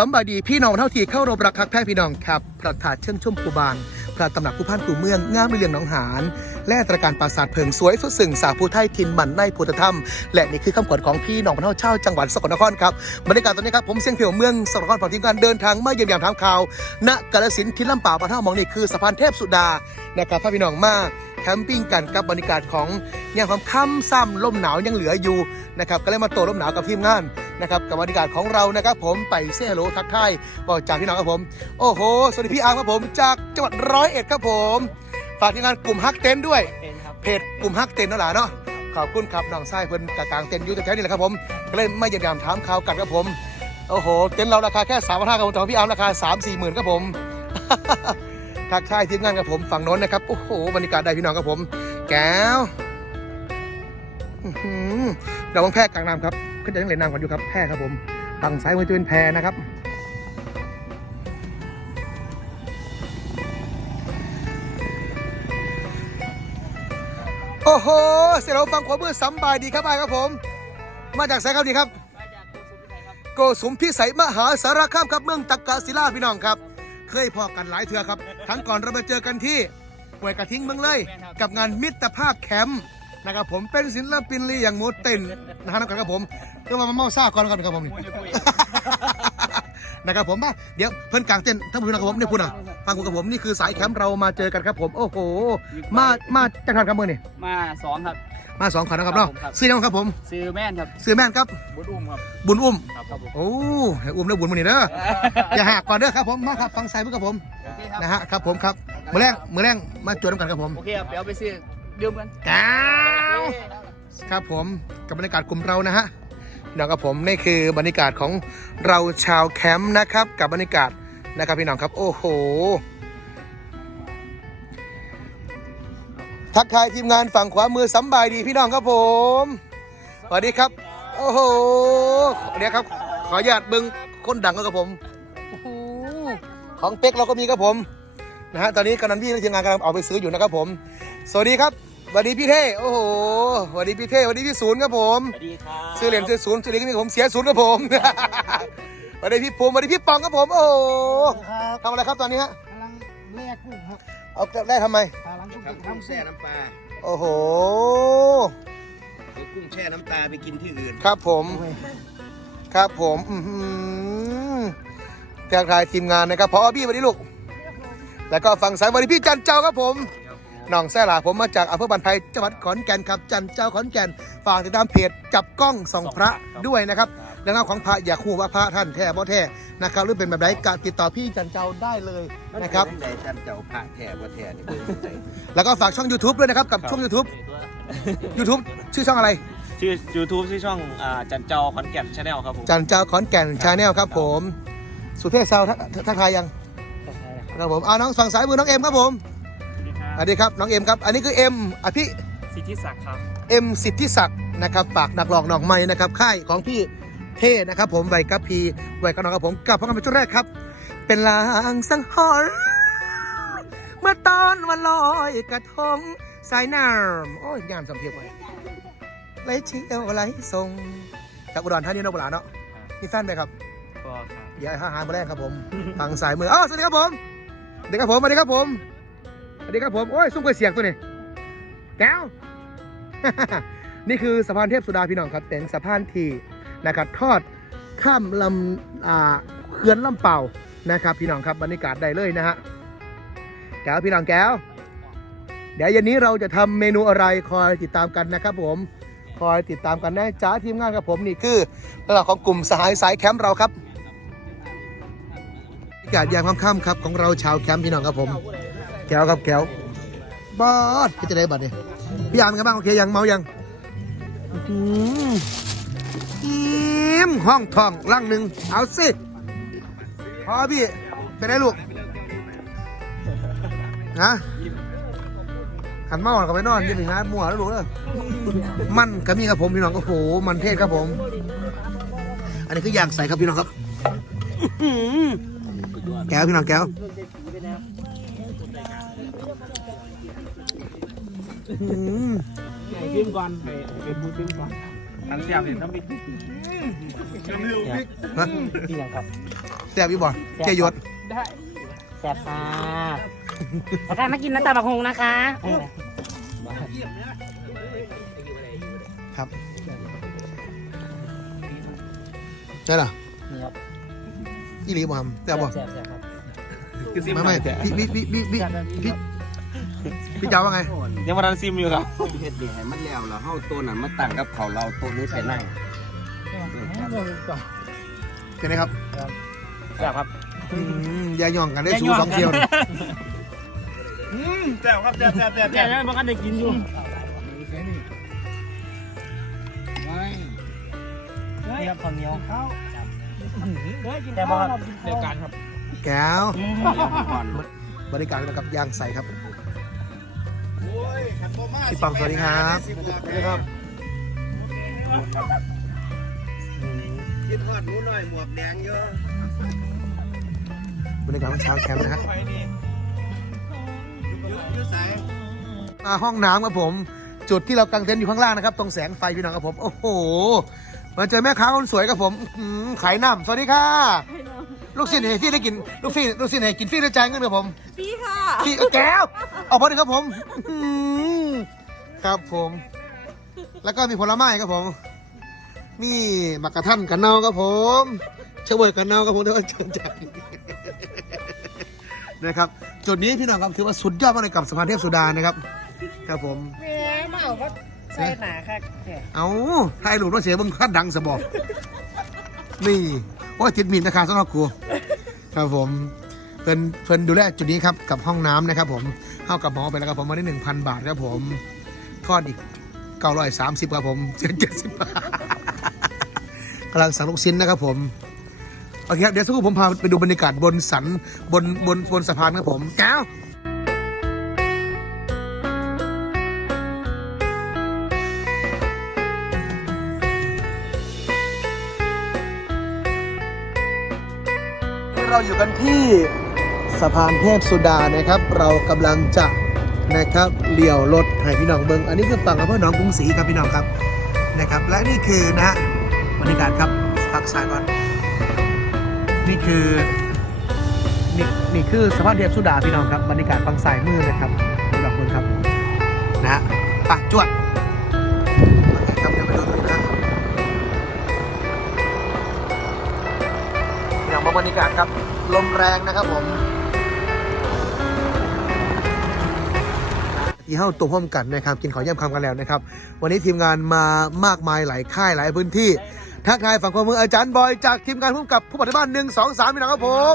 สำบายดีพี่น้องเท่าทีเข้ารบรักคักแพ้พี่น้องครับพระธาตุเชิงชุ่มปูบานพระตำหนักผู้พันกูเมืองงามไม่เลียงหนองหานและตระการปราสาทเพิงสวยสดสึงสาผู้ไทยทินมันในพุทธธรรม และนี่คือคำขวัญของพี่น้องพระเท่าเช่าจังหวัดสกลนครครับบรรยากาศตอนนี้ครับผมเสียงเพียวเมืองสกลนครฝั่งทีมการเดินทางมาเยี่ยมยามถามข่าวณกาฬสินทินลำป่าปะเท่ามองนี่คือสะพานเทพสุดานะครับพาพี่น้องมาแคมปิ้งกันกับบรรยากาศของเนี่ยความค่ำซ้ำลมหนาวยังเหลืออยู่นะครับก็เลยมาโตลมหนาวกับทีมงาน นะครับกับบรรยากาศของเรานะครับผมไปเซฮัลโหลทักทายบอกจากพี่น้องครับผม โอ้โห สวัสดีพี่อาร์มครับผม จากจังหวัดร้อยเอ็ดครับผม ฝากทีมงานกลุ่มฮักเต็นท์ด้วยเป็นครับเพจกลุ่มฮักเต็นท์นั่นแหละเนาะขอบคุณครับน้องไส้เพิ่นกกลางเต็นท์อยู่แถวๆนี้แหละครับผมก็เลยไม่ยามถามข่าวกันครับผมโอ้โห เต็นท์เราราคาแค่สามพันห้าครับผมแต่ของพี่อาร์มราคาสามสี่หมื่นครับผม ทักทายทีมงานครับผมฝั่งโน้นนะครับ โอ้โห บรรยากาศได้พี่น้องครับผม แก้วอื้อหือเราต้องแพร่กลางน้ำครับ ก็จะยังเล่นน้ำกันอยู่ครับแพร่ครับผมฝั่งซ้ายมือจะเป็นแพนะครับโอ้โหเสียงเราฟังขวามือสำบายดีครับไอ้ครับผม มาจากสายครับดีครับมาจากโกสมพิไทยครับโกสมพิศัยมหาสารคามครับเมืองตักกะศิลาพี่น้องครับ เคยพอกันหลายเทือครับ ทั้งก่อนเราไปเจอกันที่ห้วยกระทิงเมืองเลย กับงานมิตรภาพแคมป์ นะครับผมเป็นศิลปินลีอย่างโมเต้นนะฮะนักกันครับผมเพื่อมาเมาซ่าก่อนกันครับผมนี่มวยคุยนะครับผมมาเดี๋ยวเพิ่นกลางเต้นท่านผู้ชมนะครับผมเนี่ยพูดอะฟังกูกับผมนี่คือสายแคมป์เรามาเจอกันครับผมโอ้โหมามาจากทางครับเมืองนี่มาสองครับ มาสองคนนะครับเนาะครับ ซื้อยังครับผมซื้อแม่นครับซื้อแม่นครับบุญอุ้มครับบุญอุ้มครับครับผมโอ้ให้อุ้มแล้วบุญมันนี่เด้ออย่าหักก่อนเด้อครับผมมาครับฟังสายมือกับผมโอเคครับนะฮะครับผมครับมือแรงมือแรงมาจวดน้ำกันครับผม โอเคครับเดี๋ยวไปซื้อ ดื่มกันก้าวครับผมกับบรรยากาศกลุ่มเรานะฮะพี่น้องครับผมนี่คือบรรยากาศของเราชาวแคมป์นะครับกับบรรยากาศนะครับพี่น้องครับ โอ้โห ทักทายทีมงานฝั่งขวามือสำบายดีพี่น้องครับผมสวัสดีครับ โอ้โหเดี๋ยวครับ ขออนุญาตเบิ้งคนดังก็ครับผมของเป๊กเราก็มีครับผมนะฮะตอนนี้กำนันพี่และทีมงานกำลังเอาไปซื้ออยู่นะครับผม สวัสดีครับ สวัสดีพี่เท่โอ้โหสวัสดีพี่เท่สวัสดีพี่ศูนย์ครับผมสวัสดีครับซื้อเหรียญซื้อศูนย์ซื้อเหรียญก็มีผมเสียศูนย์ครับผมสวัสดีพี่ภูมิสวัสดีพี่ปองครับผมโอ้โหครับทำอะไรครับตอนนี้ฮะกำลังแล่กุ้งครับเอาได้ทำไมกำลังกุ้งครับจะกุ้งทำแช่เส้นน้ำปลาโอ้โหหรือกุ้งแช่น้ำตาไปกินที่อื่นครับผมโอ้ยครับผมอือหือแทกทายทีมงานนะครับพอบี้สวัสดีลูกแล้วก็ฝั่งสายสวัสดีพี่จันเจ้าครับผม น้องแซ่หลาผมมาจากอำเภอบันไพจังหวัดขอนแก่นครับจันเจ้าขอนแก่นฝากติดตามเพจจับกล้องส่องพระด้วยนะครับแล้วก็ของพระอยากคู่ว่าพระท่านแท้บ่แท้นะครับหรือเป็นแบบไหนการติดต่อพี่จันเจ้าได้เลยนะครับใดจันเจ้าพระแท้ว่าแท้นี่เบิ่งใจแล้วก็ฝากช่อง YouTube ด้วยนะครับกับช่อง YouTube YouTube ชื่อช่องอะไร ชื่อ YouTube ชื่อช่องอ่าจันเจ้าขอนแก่นชาแนลครับผม จันเจ้าขอนแก่นชาแนลครับผม สุเทพซาวทักทักทายยังครับผมเอาน้องฝั่งสายมือน้องเอ็มครับผม สวัสดีครับน้องเอ็มครับ อันนี้คือเอ็มอภิสิทธิศักดิ์ครับเอ็มสิทธิศักดิ์นะครับปากนักร้องน้องใหม่นะครับค่ายของพี่เท่นะครับผมไวกับพีไวกับน้องครับผมกับพบกันเป็นชุดแรกครับ เป็นลางสังหรณ์เมื่อตอนวันลอยกระทงสายน้ำโอ้ยยามสำเพียบไว้ไหลเชี่ยวไหลส่งจากอุดรธานีนกบุรีเนาะมีแฟนไหมครับก็ครับอย่าให้หามาแรกครับผมทางสายมืออ้าวสวัสดีครับผมสวัสดีครับผมสวัสดีครับผม สวัสดีครับผม โอ้ยซุ้มกล้วยเสียงตัวนี้แก้ว นี่คือสะพานเทพสุดาพี่น้องครับเป็นสะพานที่นะครับทอดข้ามลำอ่าเขื่อนลำเป่านะครับ พี่น้องครับบรรยากาศได้เลยนะฮะแก้วพี่น้องแก้ว เดี๋ยวเย็นนี้เราจะทำเมนูอะไรคอยติดตามกันนะครับผมคอยติดตามกันนะจ้าทีมงานกับผมนี่คือเรื่องของกลุ่มสหายสายแคมป์เราครับบรรยากาศยามค่ำๆครับของเราชาวแคมป์พี่น้องครับผม แก้วครับแก้วบอสพี่จะได้บัตรเนี่ยพี่ยามกันบ้างโอเคยังเมายังอิ่มห้องทองลังหนึ่งเอาสิพอพี่เป็นไงลูกฮะหันเมากับไปนอนยืนหามัวแล้วลูกเด้อมันก็มีครับผมพี่น้องโอ้โหมันเทศครับผม อันนี้คืออยางใสครับพี่น้องครับแก้วพี่น้องแก้ว อืมให้ซิมก่อนให้เป็นผู้ซิมก่อนอันเสียบเห็นต้องมีฮะนี่แหละครับแซ่บอีบ่เจยศได้แซ่บค่ะขอการมากินน้ำตาบักฮงนะคะ ครับใช่เหรอนี่ครับอีหลีบ่ครับแซ่บบ่แซ่บแซ่บครับคือซิมไม่ไม่พี่พี่พี่พี่พี่ พี่เจ้าว่าไง ยังมาทันซิมอยู่ครับเฮ็ดนี่ให้มันแล้วแล้วเฮาตัวนั้นมาตั้งกับเขาเราตัวนี้ไปนั่งเป็นไงครับแซ่บครับอืมอย่าย่องกันได้สู้สองเที่ยวนี่แซ่บครับแซ่บแซ่บแซ่บแซ่บแล้วมันก็ได้กินอยู่นี่ครับข้าวเหนียวข้าวแต่บอกครับเดียวกันครับ แก้วก่อนบริการกับย่างใส่ครับ พี่ปังสวัสดีครับสวัสดีครับอืมคิดฮอดหนูหน่อยหมวกแดงเยอะบริการวันเช้าแคมป์นะฮะอยู่ไสมาห้องน้ำครับผม จุดที่เรากางเต็นท์อยู่ข้างล่างนะครับ ตรงแสงไฟพี่น้องครับผม โอ้โห มาเจอแม่ค้าคนสวยครับผมอื้อหือขายน้ำสวัสดีค่ะ ลูกศิษย์เฮฟี่ได้กิน ลูกศิษย์ลูกศิษย์เฮกินฟรีได้จ่ายเงินครับผมพี่ค่ะพี่แก้วออกมาหนึ่งครับผมอื้อหือ ครับผม แล้วก็มีผลไม้ครับผม นี่มักกะทันกันเนาครับผมเชเวยกันเนาครับผมเดี๋ยวเชิญจ่ายนะครับจุดนี้พี่น้องครับถือว่าสุดยอดมากเลยกับสะพานเทพสุดานะครับ ครับผม แหมมาเอาก็ใส่หนาค่ะแหมเอาถ่ายรูปแล้วเสียเบึงคัดดังสะบอกนี่ว่าติดหมินนะคะสำหรับครูครับผมเพิ่นเพิ่นดูแลจุดนี้ครับกับห้องน้ำนะครับผมเข้ากับหมอไปแล้วครับผมมาได้หนึ่งพันบาทครับผม ทอดอีกเก้าร้อยสามสิบครับผมเจ็ดเจ็ดสิบบาทกำลังสั่งลูกชิ้นนะครับผมโอเคครับเดี๋ยวสักครู่ผมพาไปดูบรรยากาศบนสันบนบนบนสะพานครับผมแก้วเราอยู่กันที่สะพานเทพสุดานะครับ เรากำลังจะ นะครับเลี้ยวรถให้พี่น้องเบิงอันนี้คือฝั่งอำเภอหนองกรุงศรีครับพี่น้องครับนะครับ และนี่คือนะฮะบรรยากาศครับฝั่งซ้ายก่อน นี่คือนี่นี่คือสะพานเทพสุดาพี่น้องครับบรรยากาศฝั่งซ้ายมือนะครับพี่น้องเบิงครับนะฮะไปจวดโอเคครับเดี๋ยวไปดูตรงนี้นะอย่างบรรยากาศครับลมแรงนะครับผม ที่เข้าตัวพร้อมกันนะครับกินขอย่ำคำกันแล้วนะครับ วันนี้ทีมงานมามากมายหลายค่ายหลายพื้นที่ทักทายฝั่งความมืออาจารย์บอยจากทีมงานพุ่มกับผู้ปฏิบัติบ้านหนึ่งสองสามพี่น้องครับผม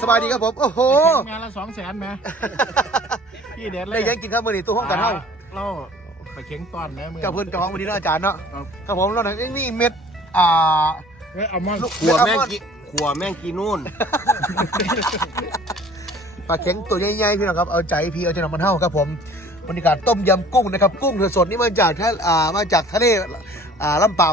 สบายดีครับผมโอ้โหงานละสองแสนไหมพี่เด็ดเลได้ยยังกินข้าวมือนี่ตัวห้องกันเท่าเราไปเข็งตอนนะมือกับเพื่อนจองวันนี้เนาะอาจารย์เนาะครับผมเราหนังนี่เม็ดอ่าเฮ้ยเอามาลูกขัวเดแม่งอัลมอนด์กีขัวแม่งกีนู่นป ลาเข็งตัวใหญ่ๆพี่น้องครับเอาใจพี่เอาใจน้องมันเท่าครับผมบรรยากาศต้มยำกุ้งนะครับกุ้งสดๆนี่มาจากทะอ่ามาจากทะเลอ่าลำเปา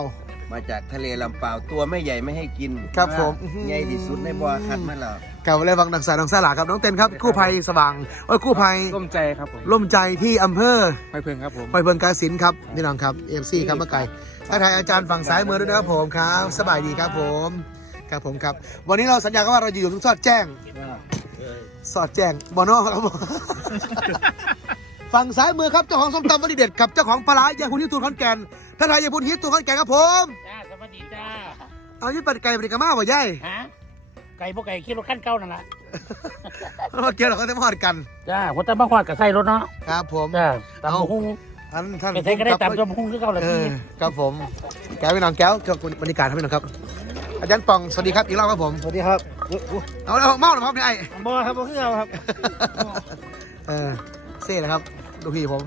มาจากทะเลลำเปล่าวตัวไม่ใหญ่ไม่ให้กินครับผมใหญ่ที่สุดในบ่อคัดมาแล้วกับอะไรวังดังสายดังสาหลาครับน้องเต้นครับกู้ภัยสว่างโอ้ยกู้ภัยร่วมใจครับผมร่มใจที่อำเภอไปเพิ่งครับผมไปเบิงกาสินครับพี่น้องครับเอฟซีครับเมื่อไก่ทักทายอาจารย์ฝั่งซ้ายมือด้วยนะครับผมครับสบายดีครับผมครับผมครับ วันนี้เราสัญญากันว่าเราจะอยู่ตรงสอดแจ้ง สอดแจ้งบอนอครับผมฝั่งซ้ายมือครับเจ้าของส้มตำวันดีเด็ดครับเจ้าของปลาร้ายาคุณฮิตตูนขอนแก่นท่านนายยาคุณฮิตตูนขอนแก่นครับผมจ้าสวัสดีจ้าเอายี่ปัดไก่ปริกามาบ่ย่ายฮะไก่พวกไก่ขี่รถขั้นเก่านั่นแหละเราเกี่ยวเราก็จะมาหอดกันจ้าหัวตะบ้าหอดกับใส่รถเนาะครับผมจ้าตำบักหุ่ง ท่านท่านไปใส่ก็ได้ตำตำบักหุ่งคือเก่าเลยเอพี่อครับผม แก้วพี่น้องแก้วกับบรรยากาศครับพี่น้องครับ อาจารย์ปองสวัสดีครับอีกรอบครับผมสวัสดีครับเอาแล้วเมาหรือเปล่าเนี่ยไอ้บ่ครับบ่คือเอาครับเออเซ่นะครับดูพี่ผม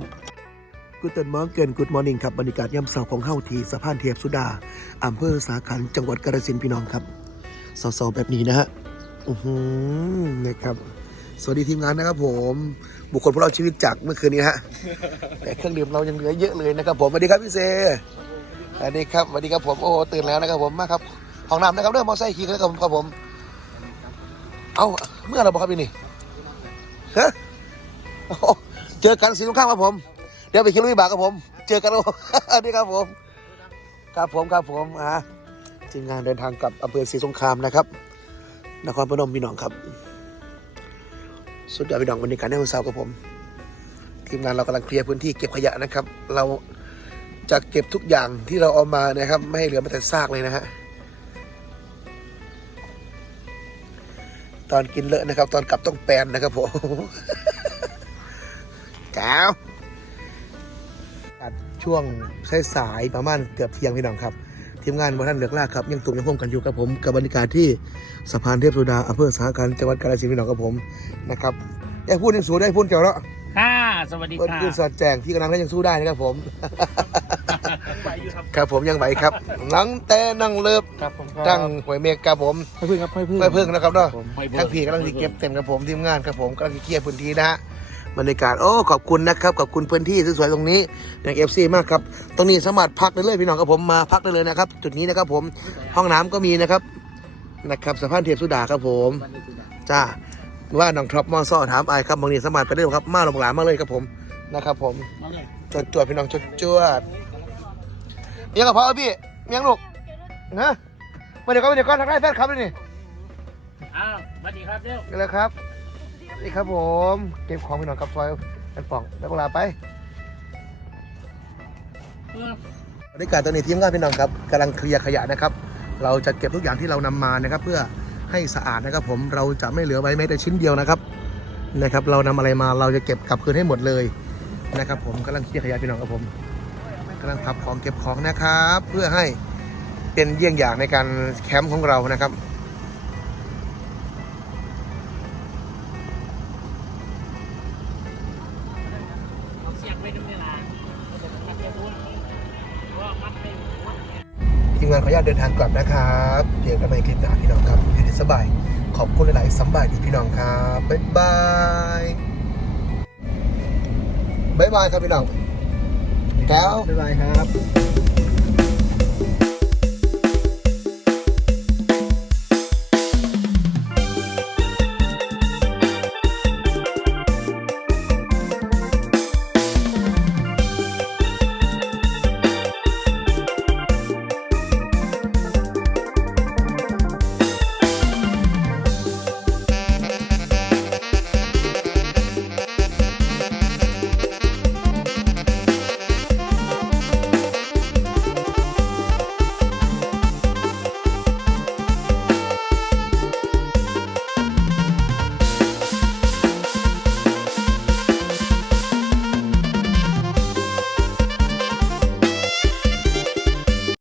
กูเตือนมองเกินกูดมอร์นิ่งครับบรรยากาศย่ำเสาของเฮาทีสะพานเทียบสุดาอำเภอสาขันจังหวัดกาฬสินธุ์พี่น้องครับสาวๆแบบนี้นะฮะอือหือนะครับ สวัสดีทีมงานนะครับผม บุคคลพวกเราชีวิตจากเมื่อคืนนี้นะฮะแต่เครื่องดื่มเรายังเหลือเยอะเลยนะครับผมสวัสดีครับพี่เซสวัสดีครับสวัสดีครับผมโอ้ตื่นแล้วนะครับผมมาครับห้องน้ำนะครับเรื่องมอไซค์ขี่กันครับผมครับผม เอาเมื่อเราบอกครับพี่นี่ฮะโอ้โหเจอกันสีตรงข้ามครับผม เดี๋ยวไปคิดลุยบากครับผม เจอกันครับผมนี่ครับผม ครับผมครับผมอ่าทีมงานเดินทางกลับอำเภอศรีสงครามนะครับ นครพนมพี่น้องครับ สุดยอดพี่น้องบรรยากาศในวันเสาร์กับผมทีมงานเรากำลังเคลียร์พื้นที่เก็บขยะนะครับ เราจะเก็บทุกอย่างที่เราเอามานะครับ ไม่ให้เหลือแม้แต่ซากเลยนะฮะตอนกินเลอะนะครับ ตอนกลับต้องแปลนนะครับผมแก้วช่วงสายๆประมาณเกือบเที่ยงพี่น้องครับ ทีมงานบท่านเลือกลากครับยังตุ่มยังพ่มกันอยู่กับผมกับบรรยากาศที่สะพานเทพสุดาอำเภอสาการจังหวัดกาฬสินธุ์พี่น้องกับผมนะครับอย่าพูดยังสู้ได้พูดเกี่ยวแล้วค่ะ สวัสดีเปิดค่ะขึ้นสอดแจงที่กำลังได้ยังสู้ได้นะครับผม ครับผมยังไหวครับหลังแต่นั่งเลิฟครับผมตั้งหวยเมฆครับผมค่อยพึ่งครับค่อยพึ่งไม่เพิ่งนะครับเนาะผมทั้งพี่กำลังจะเก็บเต็มกับผมทีมงานครับผมกำลังจะเคลียร์พื้นที่นะฮะ บรรยากาศโอ้ขอบคุณนะครับขอบคุณพื้นที่สวยๆตรงนี้อย่างเอฟซีมากครับตรงนี้สามารถพักได้เลยพี่น้องครับผมมาพักได้เลยนะครับ จุดนี้นะครับผมห้องน้ำก็มีนะครับนะครับสะพานเทียบสุดาครับผมจ้าว่าน้องท็อปมอซ่อถามไอายครับบางทีสามารถไปได้ครับมาลงหลามมาเลยครับผมนะครับ ผมมาเลยจวดจวดพี่น้องจวดจวดเมียงกับพ่อพี่เมียงลูกนะมาเดี๋ยวก็มาเดี๋ยวก็ทักได้แฟนครับเลยนี่อ้าวสวัสดีครับเร็วนี่แหละครับ นี่ครับผม เก็บของพี่น้องกับซอยกันป่องแล้วเวลาไปบรรยากาศตอนนี้ทีมงานพี่น้องครับกำลังเคลียร์ขยะนะครับ เราจะเก็บทุกอย่างที่เรานำมานะครับ เพื่อให้สะอาดนะครับผมเราจะไม่เหลือไว้แม้แต่ชิ้นเดียวนะครับนะครับ เรานำอะไรมาเราจะเก็บกลับคืนให้หมดเลยนะครับ ผมกำลังเคลียร์ขยะพี่น้องครับผมกำลังพับของเก็บของนะครับ เพื่อให้เป็นเยี่ยงอย่างในการแคมป์ของเรานะครับ ขออนุญาตเดินทางกลับนะครับเจอกันใหม่คลิปหน้าพี่น้องครับอยู่ดีสบาย ขอบคุณหลายๆสำบายดีพี่น้องครับบ๊ายบายบ๊ายบายครับพี่น้องแล้วบ๊ายบายครับ